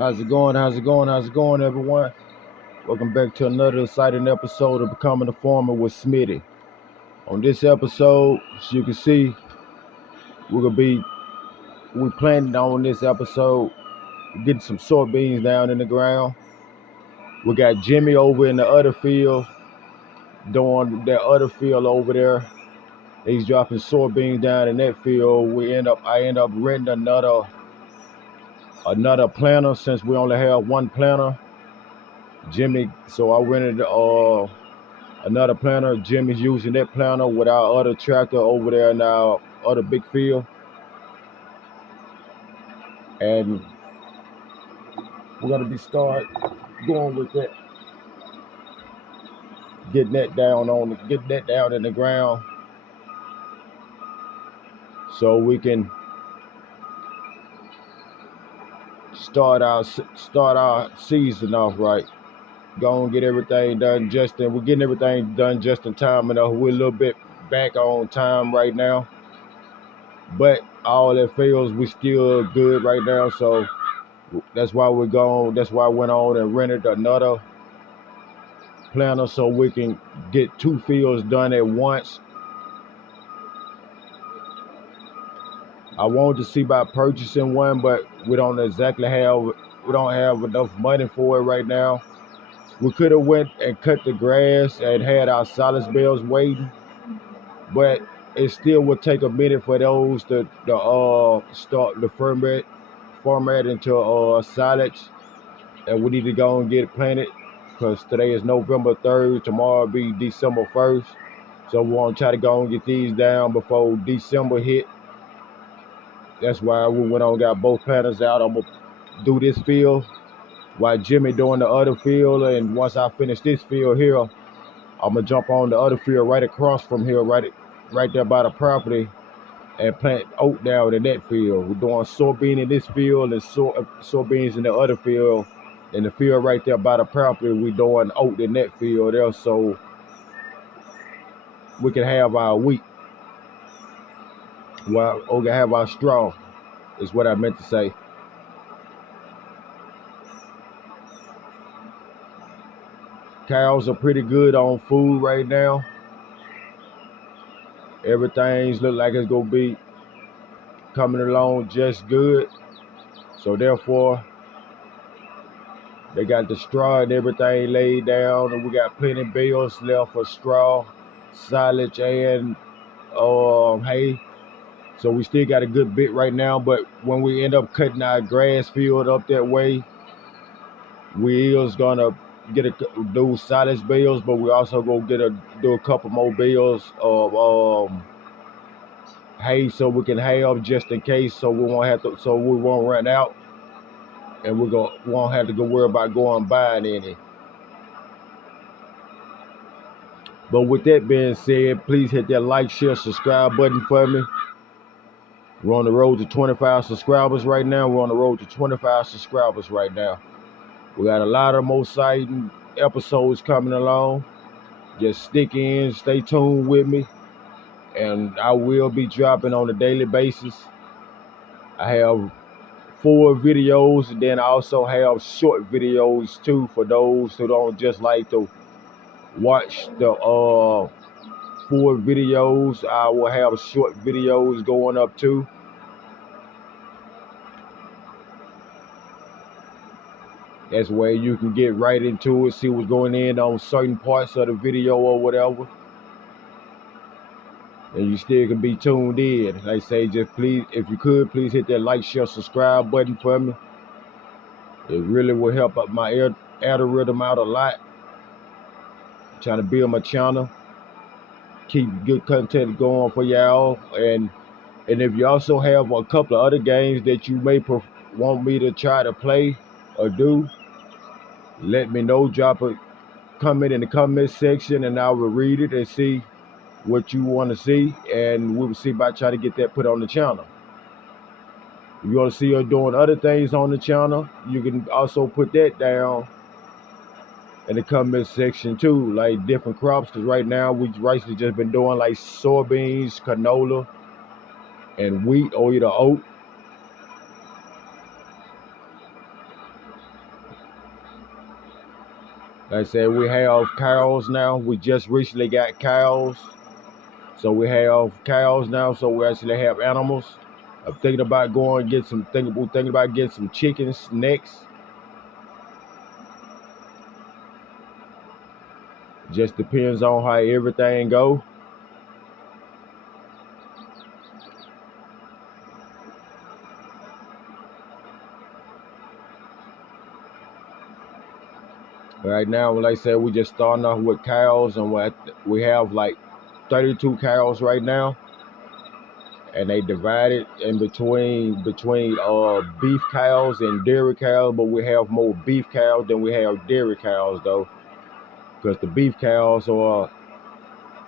How's it going? How's it going? How's it going, everyone? Welcome back to another exciting episode of Becoming a Farmer with Smitty. On this episode, as you can see, we planning on this episode getting some soybeans down in the ground. We got Jimmy over in the other field doing that other field over there. He's dropping soybeans down in that field. I end up renting another planter since we only have one planter. So I rented another planter. Jimmy's using that planter with our other tractor over there in our other big field. And we're gonna start going with that, getting that down in the ground so we can start our season off right. Go and get everything done we're getting everything done just in time enough. We're a little bit back on time right now, but all that fails, we still good right now. So that's why that's why I went on and rented another planter so we can get two fields done at once. I wanted to see about purchasing one, but we don't have enough money for it right now. We could have went and cut the grass and had our silage bales waiting, but it still would take a minute for those to start the format into silage, and we need to go and get it planted because today is November 3rd. Tomorrow will be December 1st, so we want to try to go and get these down before December hit. That's why we went on and got both planters out. I'm gonna do this field while Jimmy doing the other field, and once I finish this field here, I'm gonna jump on the other field right across from here, right there by the property, and plant oat down in that field. We're doing soybean in this field and soybeans in the other field. In the field right there by the property, we're doing oat in that field there, so we can have our wheat. Well, we can have our straw, is what I meant to say. Cows are pretty good on food right now. Everything's look like it's gonna be coming along just good. So therefore, they got the straw and everything laid down, and we got plenty of bales left for straw, silage, and hay. So we still got a good bit right now, but when we end up cutting our grass field up that way, we is gonna do silage bales, but we also go do a couple more bales of hay so we can have just in case, so we won't run out, and won't have to go worry about going buying any. But with that being said, please hit that like, share, subscribe button for me. We're on the road to 25 subscribers right now. We got a lot of more exciting episodes coming along. Just stick in, stay tuned with me, and I will be dropping on a daily basis. I have 4 videos, and then I also have short videos too for those who don't just like to watch the 4 videos. I will have short videos going up too. That's where you can get right into it, see what's going on certain parts of the video or whatever. And you still can be tuned in. Like I say, just please, if you could, please hit that like, share, subscribe button for me. It really will help up my algorithm out a lot. I'm trying to build my channel, keep good content going for y'all. And if you also have a couple of other games that you may want me to try to play or do, let me know. Drop a comment in the comment section, and I will read it and see what you want to see, and we will see about trying to get that put on the channel. If you want to see her doing other things on the channel, you can also put that down in the comment section too, like different crops, because right now we recently just been doing like soybeans, canola, and wheat or either oat. Like I said, we have cows now. We just recently got cows. So we have cows now, so we actually have animals. I'm thinking about going and thinking about getting some chickens next. Just depends on how everything go. Right now, like I said, we just starting off with cows, and we have like 32 cows right now, and they divided in between beef cows and dairy cows. But we have more beef cows than we have dairy cows, though, because the beef cows are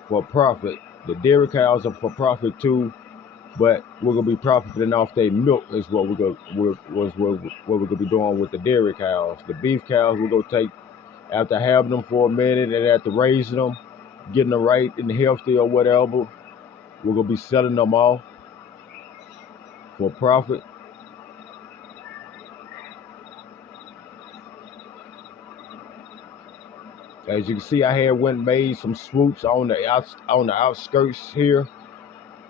for profit. The dairy cows are for profit too, but we're gonna be profiting off their milk is what what we're gonna be doing with the dairy cows. The beef cows we're gonna take after having them for a minute and after raising them, getting them right and healthy or whatever. We're gonna be selling them off for profit. As you can see, I had went and made some swoops on the outskirts here,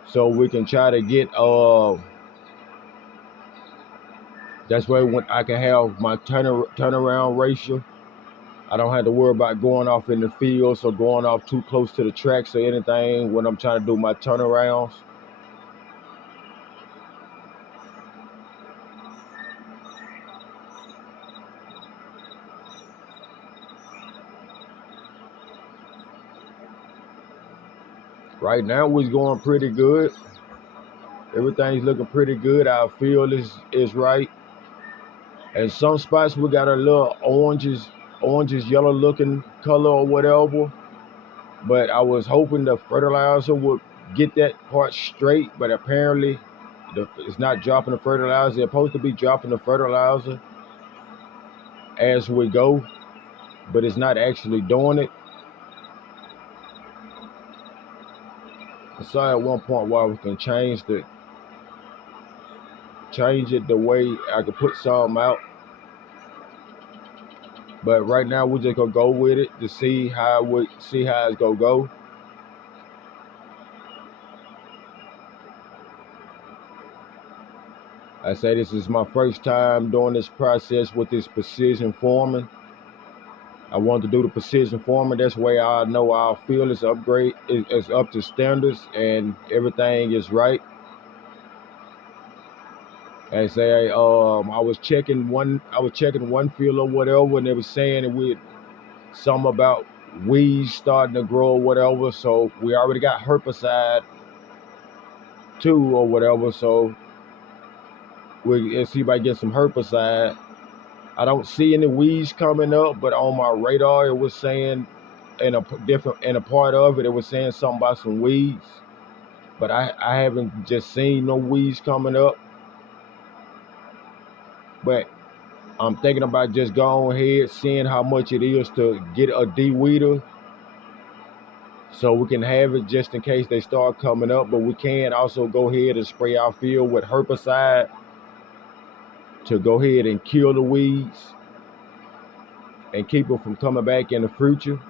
so we can try to get that's why when I can have my turnaround ratio. I don't have to worry about going off in the fields or going off too close to the tracks or anything when I'm trying to do my turnarounds. Right now we're going pretty good. Everything's looking pretty good. Our field is right. And some spots we got a little oranges, yellow looking color or whatever. But I was hoping the fertilizer would get that part straight, but apparently it's not dropping the fertilizer. They're supposed to be dropping the fertilizer as we go, but it's not actually doing it. I saw at one point where we can change it the way I could put some out. But right now we're just gonna go with it to see how it's gonna go. I say this is my first time doing this process with this precision farming. I want to do the precision farming. That's way I know our field is up to standards and everything is right. I say I was checking one field or whatever, and they were saying that we something about weeds starting to grow or whatever. So we already got herbicide too or whatever. So we'll see if I get some herbicide. I don't see any weeds coming up, but on my radar it was saying in a part of it was saying something about some weeds. But I haven't just seen no weeds coming up. But I'm thinking about just going ahead, seeing how much it is to get a de-weeder, so we can have it just in case they start coming up. But we can also go ahead and spray our field with herbicide to go ahead and kill the weeds and keep them from coming back in the future.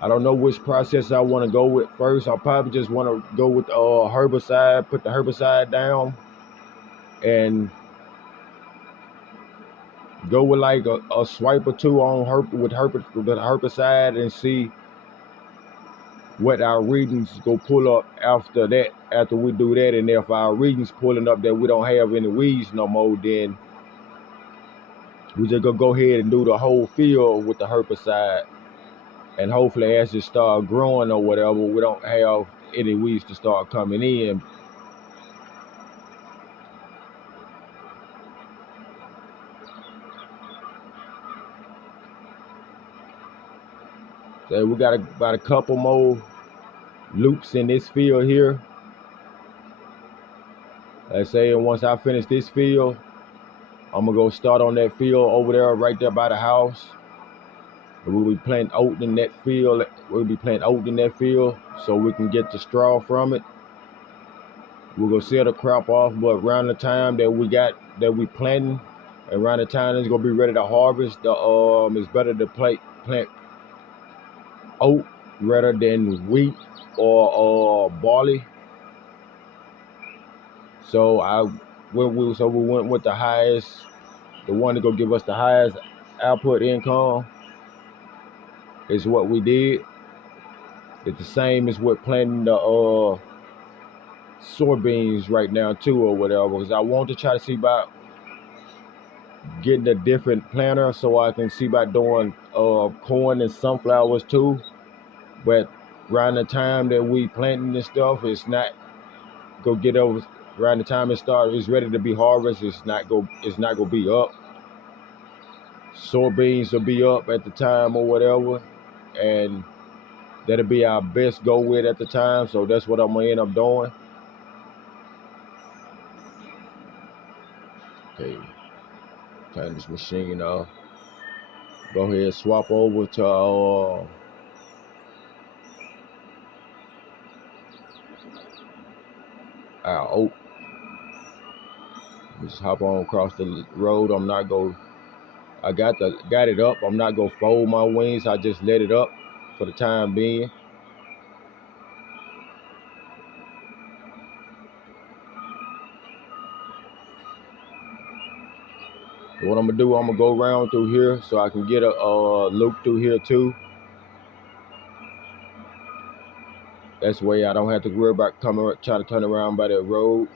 I don't know which process I want to go with first. I probably just want to go with herbicide, put the herbicide down, and go with like a swipe or two on with herbicide and see what our readings go pull up after that. After we do that, and if our readings pulling up that we don't have any weeds no more, then we just gonna go ahead and do the whole field with the herbicide. And hopefully as it start growing or whatever, we don't have any weeds to start coming in. So we got about a couple more loops in this field here. Let's say once I finish this field, I'm gonna go start on that field over there, right there by the house. We'll be planting oat in that field. So we can get the straw from it. We're gonna sell the crop off, but around the time that we planting, Around the time it's gonna be ready to harvest, it's better to plant oat rather than wheat or barley. So we went with the highest, the one to go give us the highest output income is what we did. It's the same as with planting the soybeans right now too, or whatever. Because I want to try to see about getting a different planter so I can see about doing corn and sunflowers too. But around the time that we planting this stuff, it's not go get over. Around the time it's ready to be harvested. It's not gonna be up. Soybeans will be up at the time or whatever, and that'll be our best go with at the time. So that's what I'm gonna end up doing. Okay, turn this machine off. Go ahead, swap over to our oat. Just hop on across the road. I got it up. I'm not gonna fold my wings. I just let it up for the time being. What I'm gonna do, I'm gonna go around through here so I can get a loop through here too. That's way I don't have to worry about trying to turn around by that road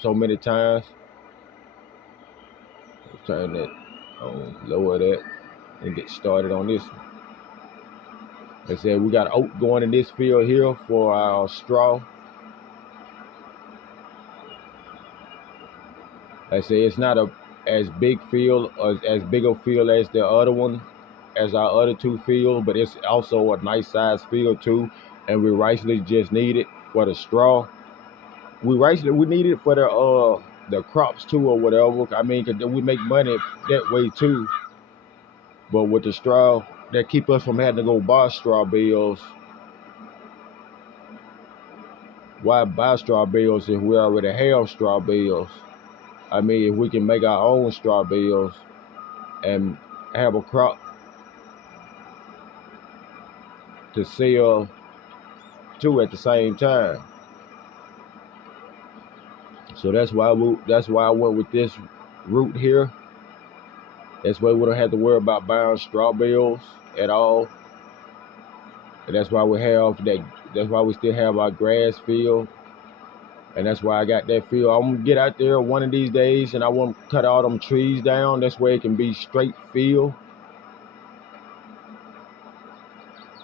so many times. Turn that on, lower that, and get started on this one. They said we got oat going in this field here for our straw. I say it's not as big field or as big a field as the other one, as our other two fields, but it's also a nice size field too, and we rightly just need it for the straw. We need it for the crops too or whatever. I mean, 'cause we make money that way too. But with the straw, that keep us from having to go buy straw bales. Why buy straw bales if we already have straw bales? I mean, if we can make our own straw bales and have a crop to sell too at the same time. So that's why I went with this route here. That's why we don't have to worry about buying straw bales at all. And that's why we have that. That's why we still have our grass field. And that's why I got that field. I'm gonna get out there one of these days and I want to cut all them trees down. That's where it can be straight field.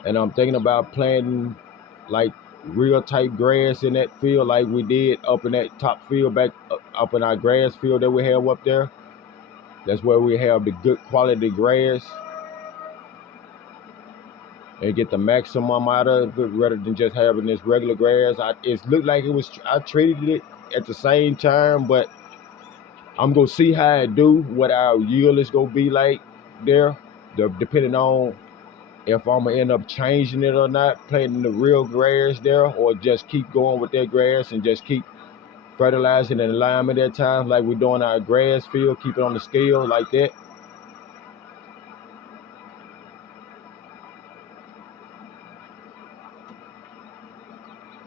And I'm thinking about planting like real type grass in that field like we did up in that top field back up in our grass field that we have up there. That's where we have the good quality grass and get the maximum out of it rather than just having this regular grass. It looked like I treated it at the same time, but I'm gonna see how it do, what our yield is gonna be like there, depending on if I'm gonna end up changing it or not, planting the real grass there, or just keep going with that grass and just keep fertilizing and alignment at times like we're doing our grass field, keep it on the scale like that.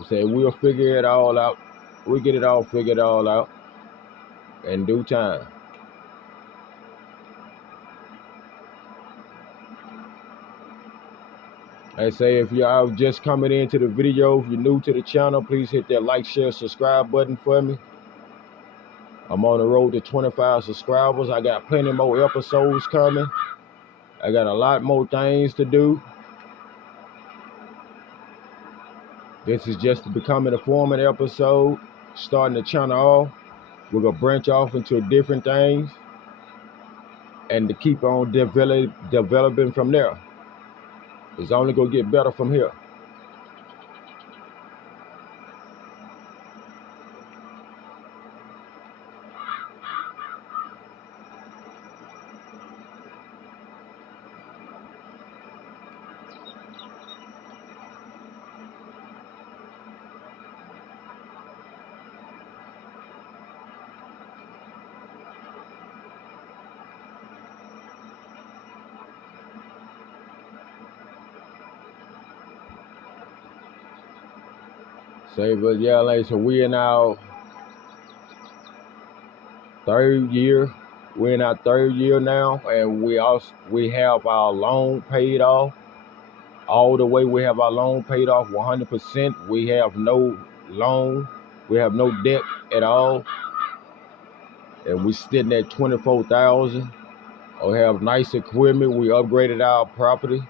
Say we'll figure it all out. We'll get it all figured all out in due time. I say if y'all just coming into the video, if you're new to the channel, please hit that like, share, subscribe button for me. I'm on the road to 25 subscribers. I got plenty more episodes coming. I got a lot more things to do. This is just the Becoming a Foreman episode. Starting the channel off. We're going to branch off into different things and to keep on developing from there. It's only going to get better from here. Say, but yeah, like so we in our third year. We're in our third year now, and we have our loan paid off. All the way we have our loan paid off 100%. We have no loan. We have no debt at all. And we sitting at 24,000. We have nice equipment. We upgraded our property.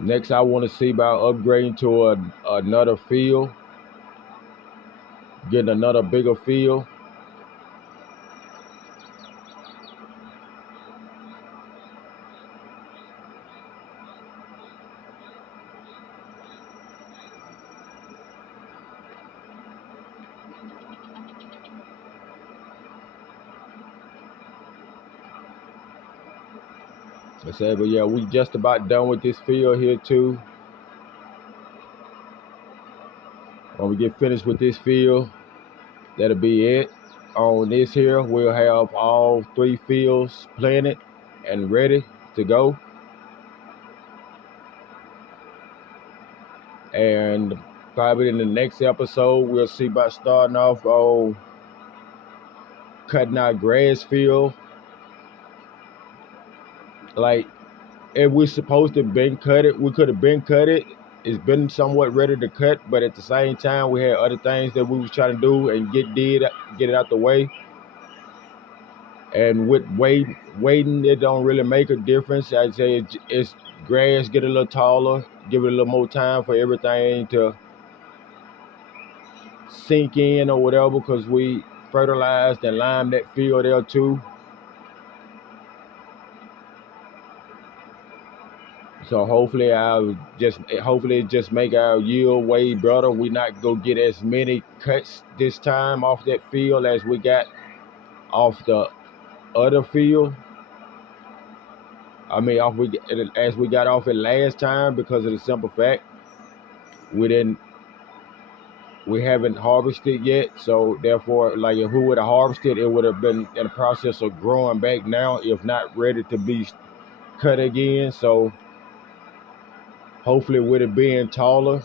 Next, I want to see about upgrading to another field, getting another bigger field. I said, but yeah, we just about done with this field here too. When we get finished with this field, that'll be it. On this here, we'll have all 3 fields planted and ready to go. And probably in the next episode, we'll see about starting off on cutting our grass field. Like, if we're supposed to have been cut it, we could have been cut it. It's been somewhat ready to cut, but at the same time, we had other things that we was trying to do and get it out the way. And with waiting, it don't really make a difference. I'd say it's grass get a little taller, give it a little more time for everything to sink in or whatever, because we fertilized and limed that field there too. So hopefully it just make our yield way better. We not go get as many cuts this time off that field as we got off the other field. I mean, as we got off it last time, because of the simple fact we haven't harvested yet. So therefore, like, if we would have harvested, it would have been in the process of growing back now, if not ready to be cut again. So hopefully with it being taller,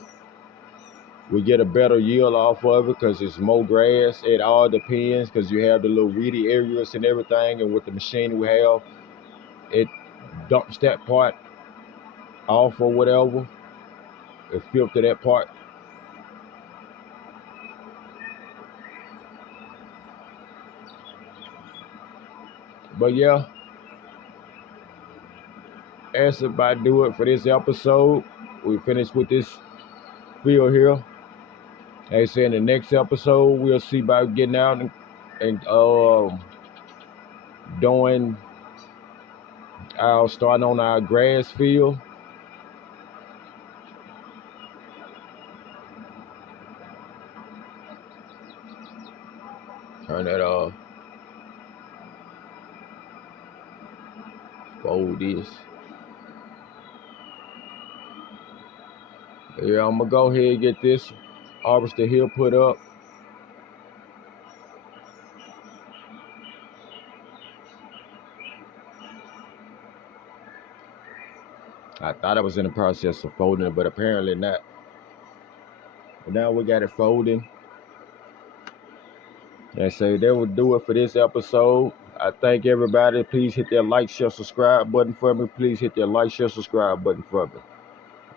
we get a better yield off of it, because it's more grass. It all depends, because you have the little weedy areas and everything, and with the machine we have, it dumps that part off or whatever. It filter that part. But yeah, that's about do it for this episode. We finished with this field here. Like I said, in the next episode, we'll see about getting out and starting on our grass field. Turn that off. Fold this. Yeah, I'm gonna go ahead and get this harvester here put up. I thought I was in the process of folding it, but apparently not. But now we got it folding. And so that will do it for this episode. I thank everybody. Please hit that like, share, subscribe button for me. Please hit that like, share, subscribe button for me.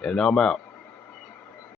And I'm out.